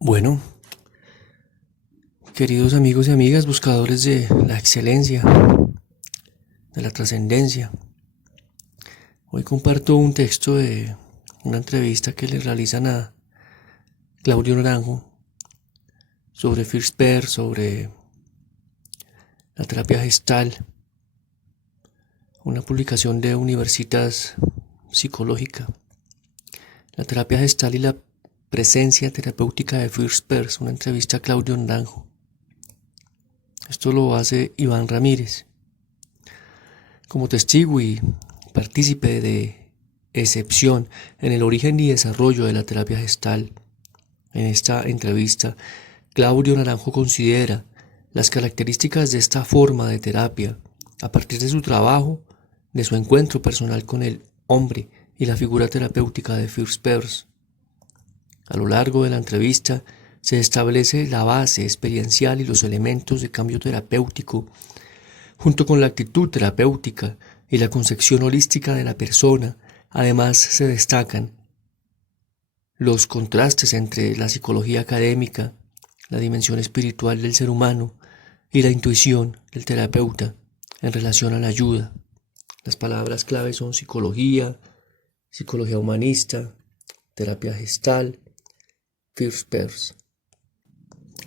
Bueno, queridos amigos y amigas, buscadores de la excelencia, de la trascendencia, hoy comparto un texto de una entrevista que le realizan a Claudio Naranjo sobre First sobre la terapia gestal, una publicación de Universitas Psicológica. La terapia gestal y la presencia terapéutica de First, una entrevista a Claudio Naranjo. Esto lo hace Iván Ramírez. Como testigo y partícipe de excepción en el origen y desarrollo de la terapia gestal, en esta entrevista, Claudio Naranjo considera las características de esta forma de terapia a partir de su trabajo, de su encuentro personal con el hombre y la figura terapéutica de First. A lo largo de la entrevista se establece la base experiencial y los elementos de cambio terapéutico, junto con la actitud terapéutica y la concepción holística de la persona. Además se destacan los contrastes entre la psicología académica, la dimensión espiritual del ser humano y la intuición del terapeuta en relación a la ayuda. Las palabras clave son psicología humanista, terapia gestal, First.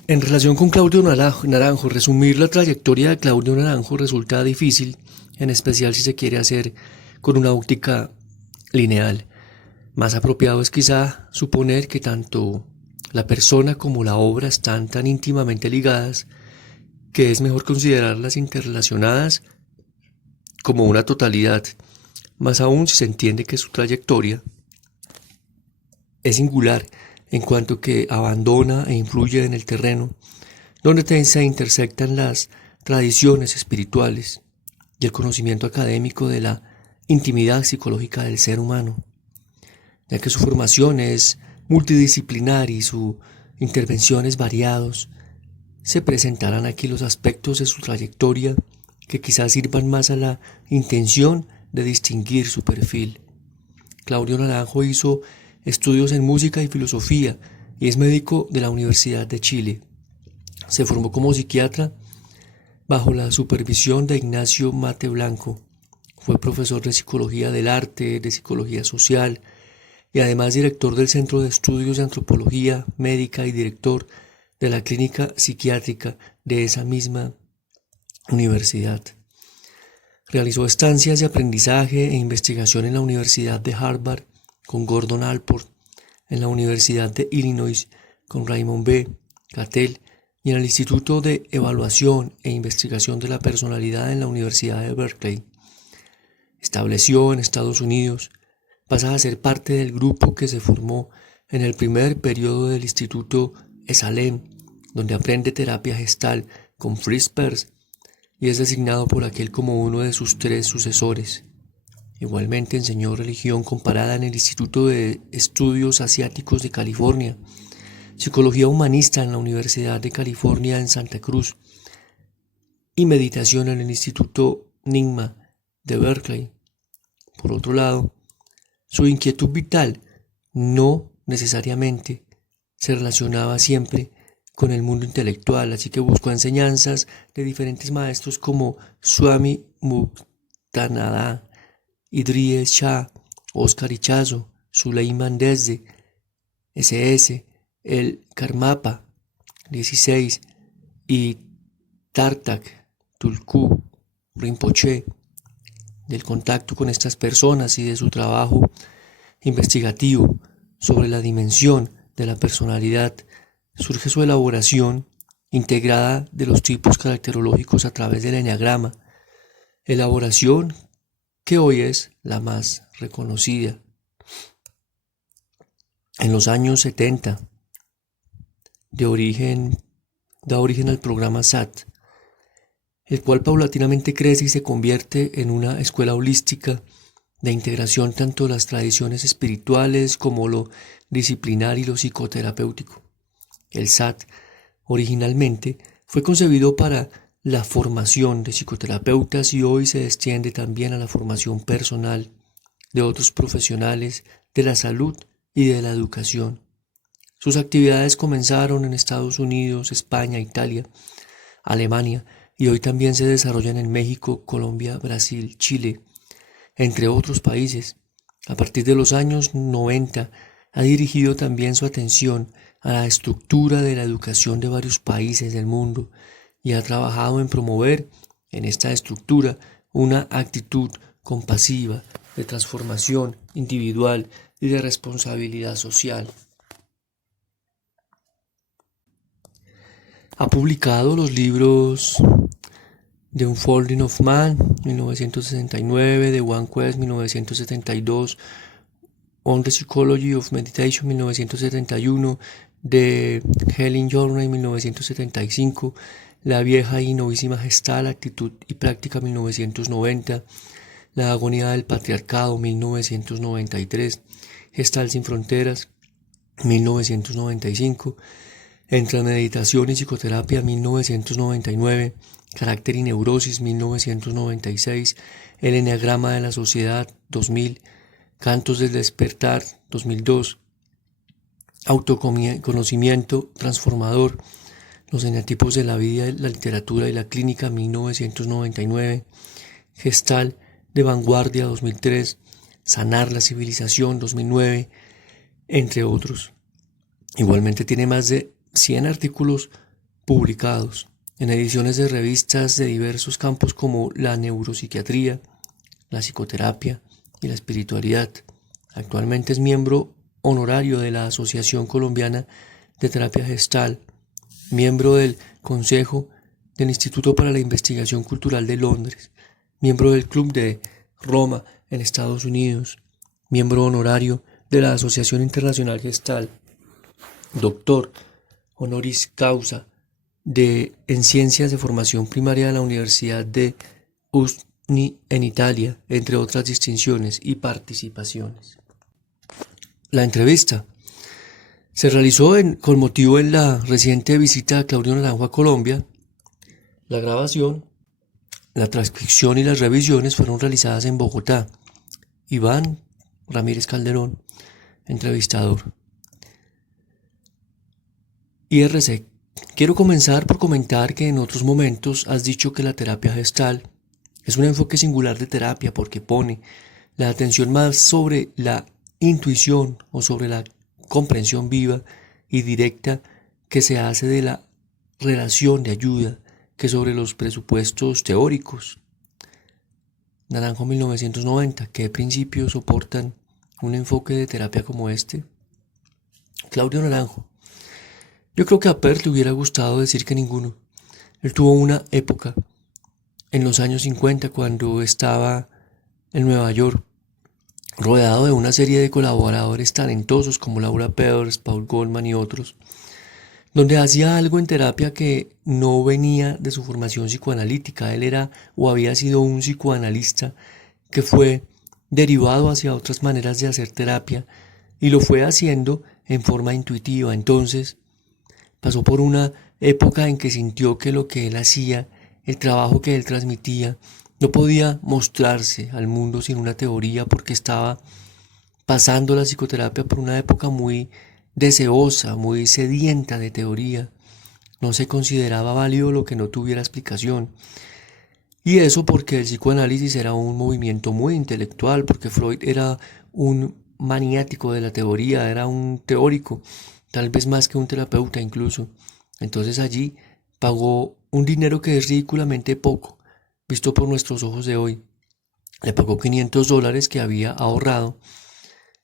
En relación con Claudio Naranjo, resumir la trayectoria de Claudio Naranjo resulta difícil, en especial si se quiere hacer con una óptica lineal. Más apropiado es quizá suponer que tanto la persona como la obra están tan íntimamente ligadas que es mejor considerarlas interrelacionadas como una totalidad, más aún si se entiende que su trayectoria es singular en cuanto que abandona e influye en el terreno donde se intersectan las tradiciones espirituales y el conocimiento académico de la intimidad psicológica del ser humano, ya que su formación es multidisciplinar y sus intervenciones variados. Se presentarán aquí los aspectos de su trayectoria que quizás sirvan más a la intención de distinguir su perfil. Claudio Naranjo hizo estudios en música y filosofía y es médico de la Universidad de Chile. Se formó como psiquiatra bajo la supervisión de Ignacio Mate Blanco. Fue profesor de psicología del arte, de psicología social y además director del Centro de Estudios de Antropología Médica y director de la clínica psiquiátrica de esa misma universidad. Realizó estancias de aprendizaje e investigación en la Universidad de Harvard con Gordon Allport, en la Universidad de Illinois con Raymond B. Cattell y en el Instituto de Evaluación e Investigación de la Personalidad en la Universidad de Berkeley. Estableció en Estados Unidos, pasa a ser parte del grupo que se formó en el primer periodo del Instituto Esalen, donde aprende terapia gestal con First y es designado por aquel como uno de sus 3 sucesores. Igualmente enseñó religión comparada en el Instituto de Estudios Asiáticos de California, psicología humanista en la Universidad de California en Santa Cruz y meditación en el Instituto Nyingma de Berkeley. Por otro lado, su inquietud vital no necesariamente se relacionaba siempre con el mundo intelectual, así que buscó enseñanzas de diferentes maestros como Swami Muktananda, Idries Shah, Oscar Ichazo, Suleiman Desde, SS, el Karmapa 16 y Tartak Tulku Rinpoche. Del contacto con estas personas y de su trabajo investigativo sobre la dimensión de la personalidad surge su elaboración integrada de los tipos caracterológicos a través del eneagrama, elaboración que hoy es la más reconocida. En los años 70 da origen al programa SAT, el cual paulatinamente crece y se convierte en una escuela holística de integración tanto de las tradiciones espirituales como lo disciplinar y lo psicoterapéutico. El SAT originalmente fue concebido para la formación de psicoterapeutas y hoy se extiende también a la formación personal de otros profesionales de la salud y de la educación. Sus actividades comenzaron en Estados Unidos, España, Italia, Alemania y hoy también se desarrollan en México, Colombia, Brasil, Chile, entre otros países. A partir de los años 90 ha dirigido también su atención a la estructura de la educación de varios países del mundo y ha trabajado en promover en esta estructura una actitud compasiva de transformación individual y de responsabilidad social. Ha publicado los libros The Unfolding of Man, 1969, The One Quest, 1972, On the Psychology of Meditation, 1971, The Healing Journey, 1975, La vieja y novísima Gestalt, Actitud y Práctica, 1990, La agonía del patriarcado, 1993, Gestalt sin fronteras, 1995, Entre meditación y psicoterapia, 1999, Carácter y neurosis, 1996, El enneagrama de la sociedad, 2000, Cantos del despertar, 2002, Autoconocimiento transformador, Los eneatipos de la vida, la literatura y la clínica, 1999, Gestalt de vanguardia, 2003, Sanar la civilización, 2009, entre otros. Igualmente tiene más de 100 artículos publicados en ediciones de revistas de diversos campos como la neuropsiquiatría, la psicoterapia y la espiritualidad. Actualmente es miembro honorario de la Asociación Colombiana de Terapia Gestalt, miembro del Consejo del Instituto para la Investigación Cultural de Londres, miembro del Club de Roma en Estados Unidos, miembro honorario de la Asociación Internacional Gestalt, doctor honoris causa en Ciencias de Formación Primaria de la Universidad de Usni en Italia, entre otras distinciones y participaciones. La entrevista se realizó con motivo en la reciente visita de Claudio Naranjo a Colombia. La grabación, la transcripción y las revisiones fueron realizadas en Bogotá. Iván Ramírez Calderón, entrevistador. IRC. Quiero comenzar por comentar que en otros momentos has dicho que la terapia Gestalt es un enfoque singular de terapia porque pone la atención más sobre la intuición o sobre la comprensión viva y directa que se hace de la relación de ayuda que sobre los presupuestos teóricos. Naranjo 1990. ¿Qué principios soportan un enfoque de terapia como este? Claudio Naranjo. Yo creo que a Per le hubiera gustado decir que ninguno. Él tuvo una época en los años 50 cuando estaba en Nueva York, rodeado de una serie de colaboradores talentosos como Laura Peters, Paul Goldman y otros, donde hacía algo en terapia que no venía de su formación psicoanalítica. Él era o había sido un psicoanalista que fue derivado hacia otras maneras de hacer terapia y lo fue haciendo en forma intuitiva. Entonces pasó por una época en que sintió que lo que él hacía, el trabajo que él transmitía, no podía mostrarse al mundo sin una teoría porque estaba pasando la psicoterapia por una época muy deseosa, muy sedienta de teoría. No se consideraba válido lo que no tuviera explicación. Y eso porque el psicoanálisis era un movimiento muy intelectual, porque Freud era un maniático de la teoría, era un teórico, tal vez más que un terapeuta incluso. Entonces allí pagó un dinero que es ridículamente poco, visto por nuestros ojos de hoy. Le pagó $500 que había ahorrado,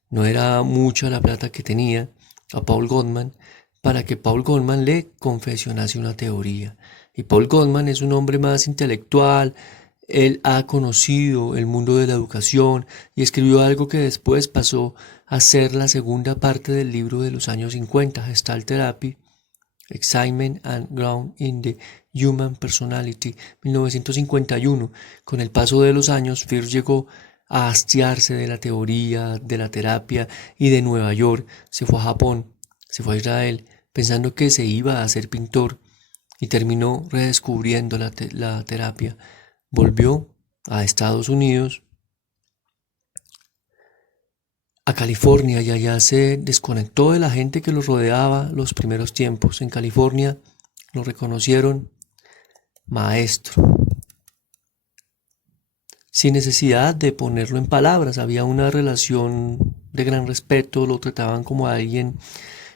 no era mucha la plata que tenía, a Paul Goldman, para que Paul Goldman le confesionase una teoría. Y Paul Goldman es un hombre más intelectual, él ha conocido el mundo de la educación y escribió algo que después pasó a ser la segunda parte del libro de los años 50, Gestalt Therapy, Excitement and Ground in the Human Personality, 1951. Con el paso de los años, First llegó a hastiarse de la teoría, de la terapia y de Nueva York. Se fue a Japón, se fue a Israel, pensando que se iba a ser pintor y terminó redescubriendo la terapia. Volvió a Estados Unidos a California y allá se desconectó de la gente que lo rodeaba los primeros tiempos. En California lo reconocieron maestro, sin necesidad de ponerlo en palabras. Había una relación de gran respeto, lo trataban como a alguien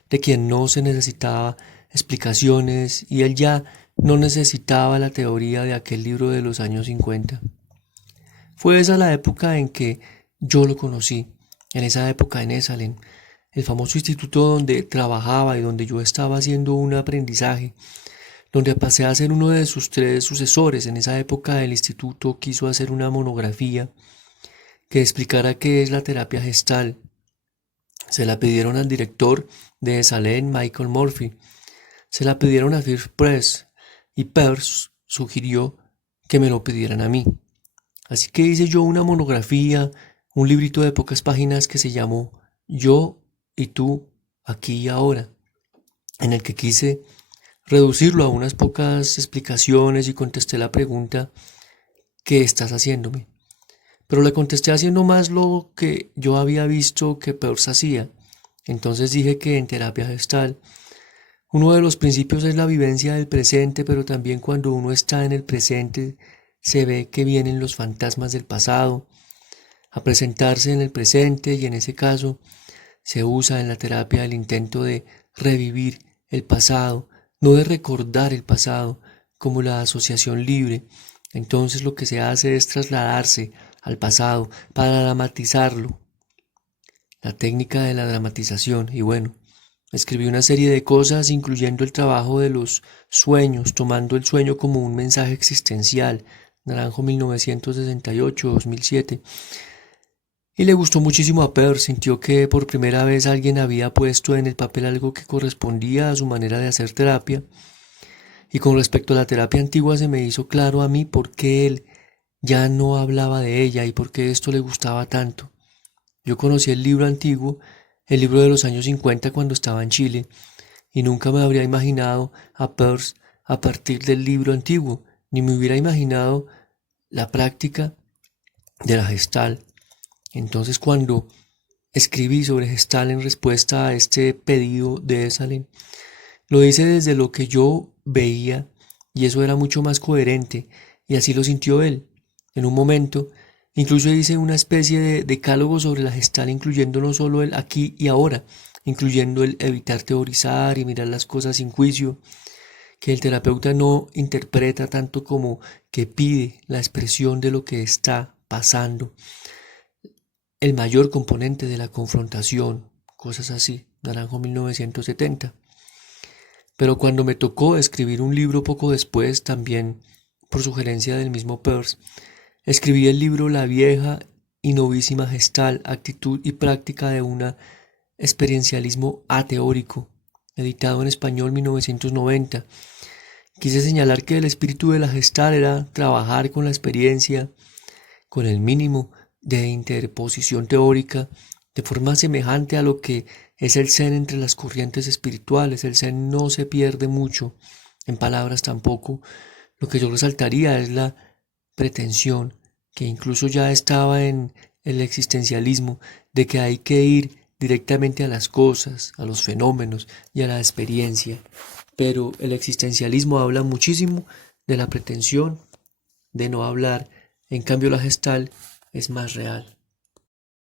de quien no se necesitaba explicaciones y él ya no necesitaba la teoría de aquel libro de los años 50. Fue esa la época en que yo lo conocí, en esa época en Esalen, el famoso instituto donde trabajaba y donde yo estaba haciendo un aprendizaje, donde pasé a ser uno de sus 3 sucesores. En esa época el instituto quiso hacer una monografía que explicara qué es la terapia gestal. Se la pidieron al director de Esalen, Michael Murphy. Se la pidieron a First Press y Peirce sugirió que me lo pidieran a mí. Así que hice yo una monografía, un librito de pocas páginas que se llamó Yo y tú, aquí y ahora, en el que quise reducirlo a unas pocas explicaciones y contesté la pregunta: ¿qué estás haciéndome? Pero le contesté haciendo más lo que yo había visto que Peirce hacía. Entonces dije que en terapia gestal uno de los principios es la vivencia del presente, pero también cuando uno está en el presente se ve que vienen los fantasmas del pasado a presentarse en el presente, y en ese caso se usa en la terapia el intento de revivir el pasado, no de recordar el pasado, como la asociación libre. Entonces lo que se hace es trasladarse al pasado para dramatizarlo, la técnica de la dramatización. Y bueno, escribí una serie de cosas, incluyendo el trabajo de los sueños, tomando el sueño como un mensaje existencial. Naranjo 1968-2007. Y le gustó muchísimo a Peirce, sintió que por primera vez alguien había puesto en el papel algo que correspondía a su manera de hacer terapia. Y con respecto a la terapia antigua se me hizo claro a mí por qué él ya no hablaba de ella y por qué esto le gustaba tanto. Yo conocí el libro antiguo, el libro de los años 50 cuando estaba en Chile, y nunca me habría imaginado a Peirce a partir del libro antiguo, ni me hubiera imaginado la práctica de la Gestalt. Entonces cuando escribí sobre Gestalt en respuesta a este pedido de Esalen, lo hice desde lo que yo veía y eso era mucho más coherente, y así lo sintió él. En un momento, incluso hice una especie de decálogo sobre la Gestalt, incluyendo no solo el aquí y ahora, incluyendo el evitar teorizar y mirar las cosas sin juicio, que el terapeuta no interpreta tanto como que pide la expresión de lo que está pasando, el mayor componente de la confrontación, cosas así. Naranjo 1970. Pero cuando me tocó escribir un libro poco después, también por sugerencia del mismo Peirce, escribí el libro La vieja y novísima Gestalt, actitud y práctica de un experiencialismo ateórico, editado en español 1990. Quise señalar que el espíritu de la Gestalt era trabajar con la experiencia, con el mínimo de interposición teórica, de forma semejante a lo que es el Zen entre las corrientes espirituales. El Zen no se pierde mucho, en palabras tampoco. Lo que yo resaltaría es la pretensión, que incluso ya estaba en el existencialismo, de que hay que ir directamente a las cosas, a los fenómenos y a la experiencia. Pero el existencialismo habla muchísimo de la pretensión de no hablar. En cambio, la Gestalt es más real.